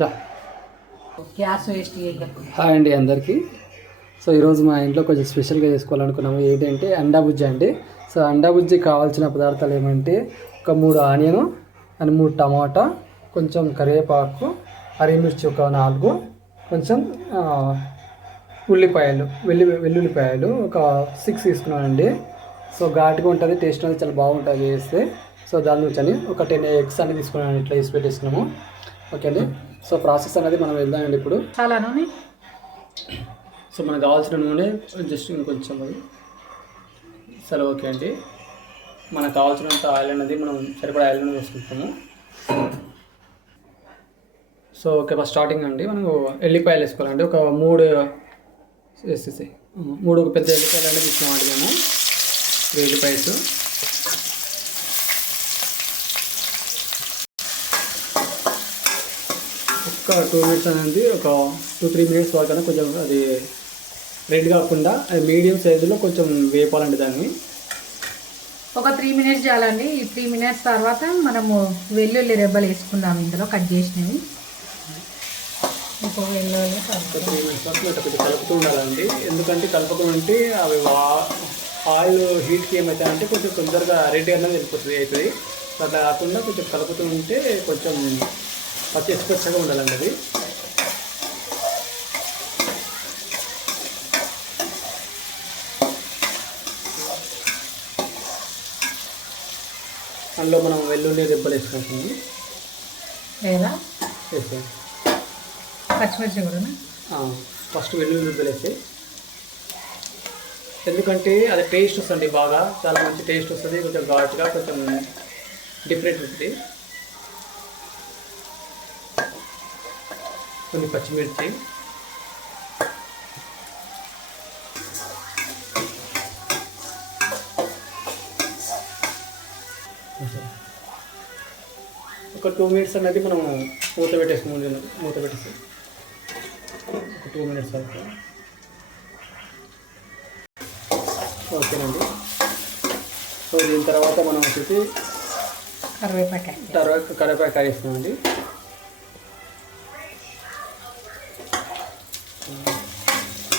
దా gas waste hi అండి అందరికీ. So ఈరోజు మా ఇంట్లో కొంచెం స్పెషల్గా చేసుకోవాలనుకున్నాము. ఏంటంటే అండా బుజ్జి అండి. సో అండా బుజ్జి కావాల్సిన పదార్థాలు ఏమంటే ఒక 3 ఆనియన్ అండ్ 3 టమాటా, కొంచెం కరివేపాకు, హరిమిర్చి ఒక 4, కొంచెం ఉల్లిపాయలు వెల్లుల్లిపాయలు ఒక 6 తీసుకున్నానండి. సో ఘాటుగా ఉంటుంది, టేస్ట్ అనేది చాలా బాగుంటుంది వేస్తే. సో దాని నుంచి ఒక 10 ఎగ్స్ అనేది తీసుకున్నాను, ఇట్లా వేసి పెట్టేసుకున్నాము. ఓకే అండి. సో ప్రాసెస్ అనేది మనం వెళ్దామండి ఇప్పుడు. చాలా నూనె. సో మనకు కావాల్సిన నూనె జస్ట్ ఇంకొంచెం అది సరే. ఓకే అండి. మనకు కావాల్సినంత ఆయిల్ అనేది మనం సరిపడా ఆయిల్ అనేది వేసుకుంటాము. సో ఓకే, ఫస్ట్ స్టార్టింగ్ అండి మనం ఎల్లిపాయలు వేసుకోవాలండి. ఒక 3 వేసేసి 3 పెద్ద ఎల్లిపాయలు అనేది తీసుకున్నామండి మేము. ఎల్లిపాయస్ ఒక 2 మినిట్స్ అనేది ఒక 2-3 మినిట్స్ వరకు కొంచెం అది రెడ్ కాకుండా అది మీడియం సైజులో కొంచెం వేపాలండి దాన్ని. ఒక 3 మినిట్స్ చాలండి. ఈ 3 మినిట్స్ తర్వాత మనము వెల్లుల్లి రెబ్బలు వేసుకుందాం ఇందులో కట్ చేసినవి. ఇంకో వెల్లుల్లి 3 మినిట్స్ వరకు ఇట్లా కొంచెం కలుపుతూ ఉండాలండి. ఎందుకంటే కలుపుకుంటే అవి ఆయిల్ హీట్కి ఏమవుతాయంటే కొంచెం తొందరగా రెడ్ అనేది వెళ్ళిపోతుంది అవుతుంది. అట్లా కాకుండా కొంచెం కలుపుతూ ఉంటే కొంచెం పచ్చగా ఉండాలండి అది. అందులో మనం వెల్లుల్లి రెబ్బలు వేసుకుంటుంది లేదా వేస్తాం. పచ్చిమిర్చి కూడా ఫస్ట్ వెల్లుల్లి రెబ్బలు వేస్తే, ఎందుకంటే అది టేస్ట్ వస్తుంది బాగా, చాలా మంచి టేస్ట్ వస్తుంది. కొంచెం ఘాటుగా కొంచెం డిఫరెంట్ ఉంటుంది. కొన్ని పచ్చిమిర్చి, ఒక 2 మినిట్స్ అనేది మనం మూత పెట్టేసి ఒక 2 మినిట్స్ వరకు. ఓకేనండి. సో దీని తర్వాత మనం వచ్చేసి కరివేపాకు వేస్తున్నామండి.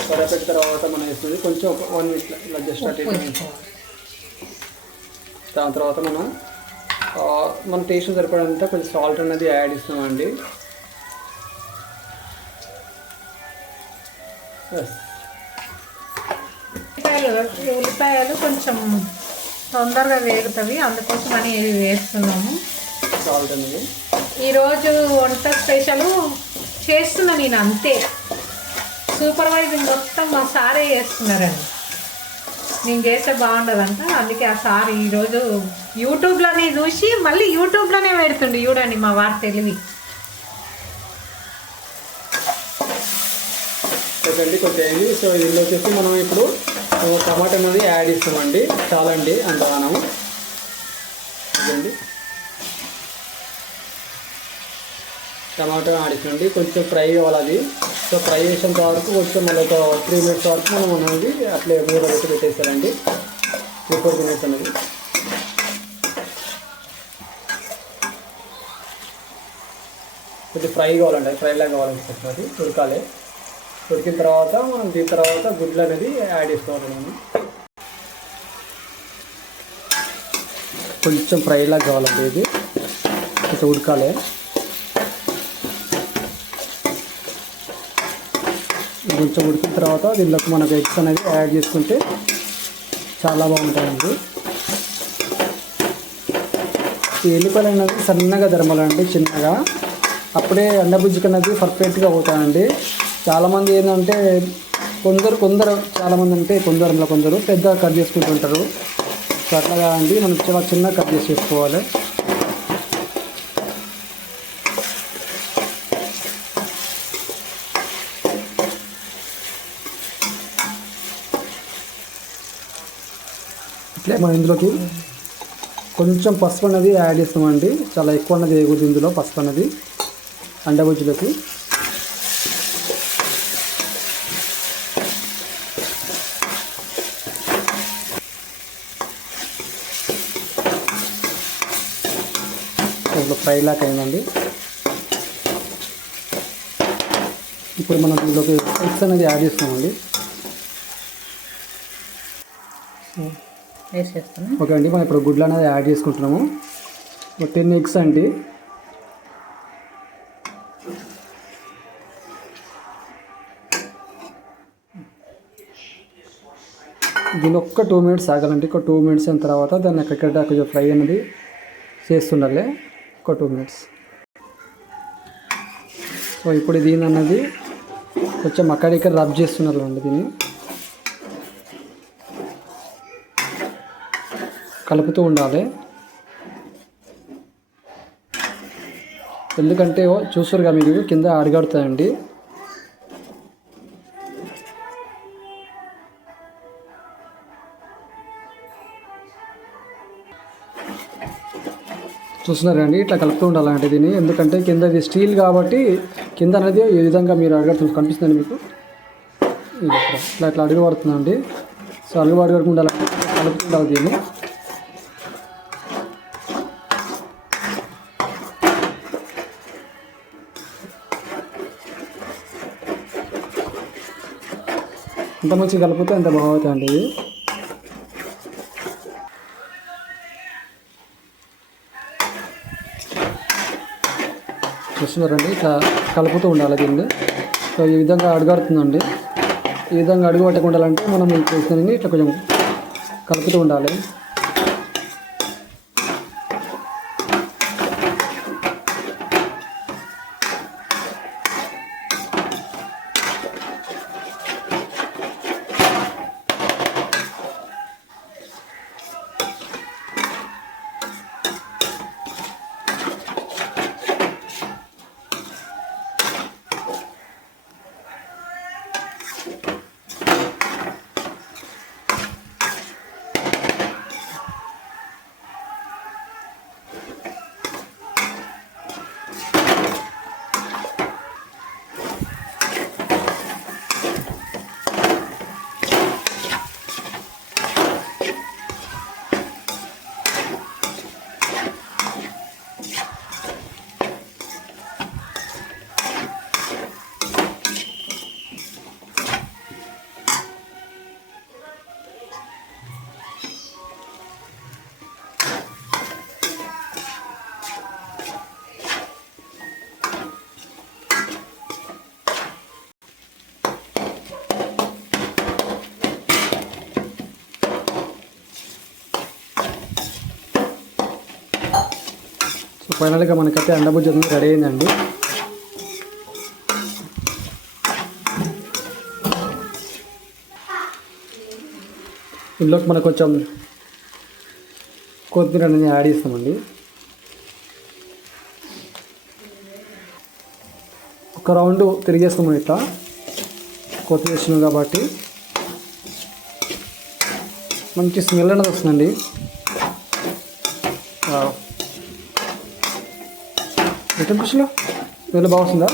కరివేపాకు తర్వాత మనం వేస్తుంది కొంచెం 1 మినిట్ ఇలా జస్ట్ అటు. దాని తర్వాత మన టేస్ట్ సరిపడంతా కొంచెం సాల్ట్ అనేది యాడ్ ఇస్తామండి. ఉల్లిపాయలు కొంచెం తొందరగా వేగుతాయి, అందుకోసం అని ఇవి వేస్తున్నాము సాల్ట్ అనేది. ఈరోజు వంట స్పెషల్ చేస్తున్నా నేను, అంతే. సూపర్వైజింగ్ మొత్తం మా సారే చేస్తున్నారండి. నేను చేస్తే బాగుండదంట, అందుకే ఆ సార్ ఈరోజు యూట్యూబ్లోనే చూసి మళ్ళీ యూట్యూబ్లోనే పెడుతుండే. చూడండి మా వారి తెలివి. ఓకేండి, కొంచెం అయింది. సో ఇందులో వచ్చేసి మనం ఇప్పుడు టమాటా అనేది యాడ్ ఇస్తామండి. చాలండి అంతగానం. ఓకేండి, టమాటా యాడ్ ఇస్తామండి. కొంచెం ఫ్రై కావాలి అది. సో ఫ్రై చేసేంత వరకు కొంచెం మళ్ళీ ఒక 3 మినిట్స్ వరకు మనం అనేది అట్లే మూత పెట్టి పెట్టేస్తారండి. 3-4 మినిట్స్ అనేది. కొంచెం ఫ్రై కావాలండి, ఫ్రైలాగా కావాలని అది ఉడకాలి. ఉడికిన తర్వాత మనం దీని తర్వాత గుడ్లు అనేది యాడ్ చేసుకోవాలి. మనం కొంచెం ఫ్రైలాగా కావాలండి, ఇది కొంచెం ఉడకాలి. కొంచెం ఉడికిన తర్వాత దీనిలోకి మనకు ఎగ్స్ అనేది యాడ్ చేసుకుంటే చాలా బాగుంటాయండి. ఈ ఎల్లిపాయలు అనేది సన్నగా ధర్మాలండి, చిన్నగా. అప్పుడే అండబుజ్జికి అనేది పర్ఫెక్ట్గా అవుతాయండి. చాలామంది ఏంటంటే కొందరు చాలామంది అంటే కొందరు పెద్దగా కట్ చేసుకుంటుంటారు. సో అట్లా కాదండి, మనం చాలా చిన్నగా కట్ చేసి చేసుకోవాలి. ఇట్లే మనం ఇందులోకి కొంచెం పసుపు అనేది యాడ్ చేస్తామండి. చాలా ఎక్కువ అన్నది వేయకూడదు ఇందులో పసుపు అనేది అండబుజ్జిలోకి. ఫ్రై లాగా అయిందండి. ఇప్పుడు మనం దీనిలోకి ఎగ్స్ అనేది యాడ్ చేస్తామండి. వేసేస్తాను. ఓకే అండి, మనం ఇప్పుడు గుడ్లు అనేది యాడ్ చేసుకుంటున్నాము. 10 ఎగ్స్ అండి. దీని ఒక్క 2 మినిట్స్ ఆగాలండి. ఒక 2 మినిట్స్ అయిన తర్వాత దాన్ని ఎక్కడికక్కడ కొంచెం ఫ్రై అనేది చేస్తుండాలి. ఒక 2 మినిట్స్. సో ఇప్పుడు దీని అన్నది కొంచెం అక్కడిక్కడ రబ్ చేస్తున్నారు అండి. దీన్ని కలుపుతూ ఉండాలి. ఎందుకంటే చూస్తారుగా మీరు కింద అడగడుతాయండి. చూస్తున్నారండి, ఇట్లా కలుపుతూ ఉండాలంటే దీన్ని. ఎందుకంటే కింద ఇది స్టీల్ కాబట్టి కింద అనేది ఈ విధంగా మీరు అడగడుతుంది కనిపిస్తుంది మీకు. ఇట్లా ఇట్లా అడుగు పడుతుందండి. సో అడుగు ఉండాలంటే కలుపుతూ ఉండాలి దీన్ని. ఎంత మంచిగా కలిపితే అంత బాగుంటుందండి ఇది. చూస్తున్నారండి, ఇట్లా కలుపుతూ ఉండాలి దీన్ని. సో ఈ విధంగా అడుగుతుందండి. ఈ విధంగా అడుగు పట్టకుండా ఉండాలంటే మనం చేసిన ఇట్లా కొంచెం కలుపుతూ ఉండాలి. సో ఫైనల్గా మనకైతే అండబుజ్జి రెడీ అయిందండి. ఇందులోకి మనకు కొంచెం కొత్తిమీర అనేది యాడ్ చేస్తామండి. ఒక రౌండ్ తిరిగేస్తాము. ఇట్లా కొత్తిమీర వేసినాం కాబట్టి మంచి స్మెల్ అనేది వస్తుందండి. ఎట్లా కృషిలో స్మెల్ బాగుందా?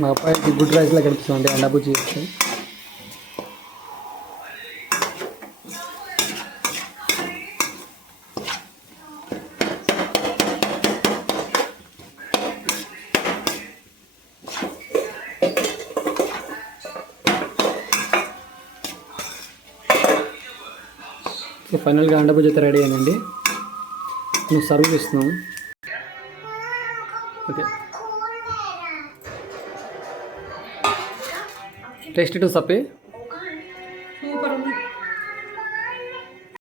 మా అబ్బాయికి గుడ్ రైస్లా కనిపిస్తుంది అండాబుజ్జి చేస్తే. ఫైనల్గా అండాబుజ్జి అయితే రెడీ అయ్యిందండి. మేము సర్వ్ చేస్తున్నాము. ఓకే, టేస్ట్ టు సప్పి.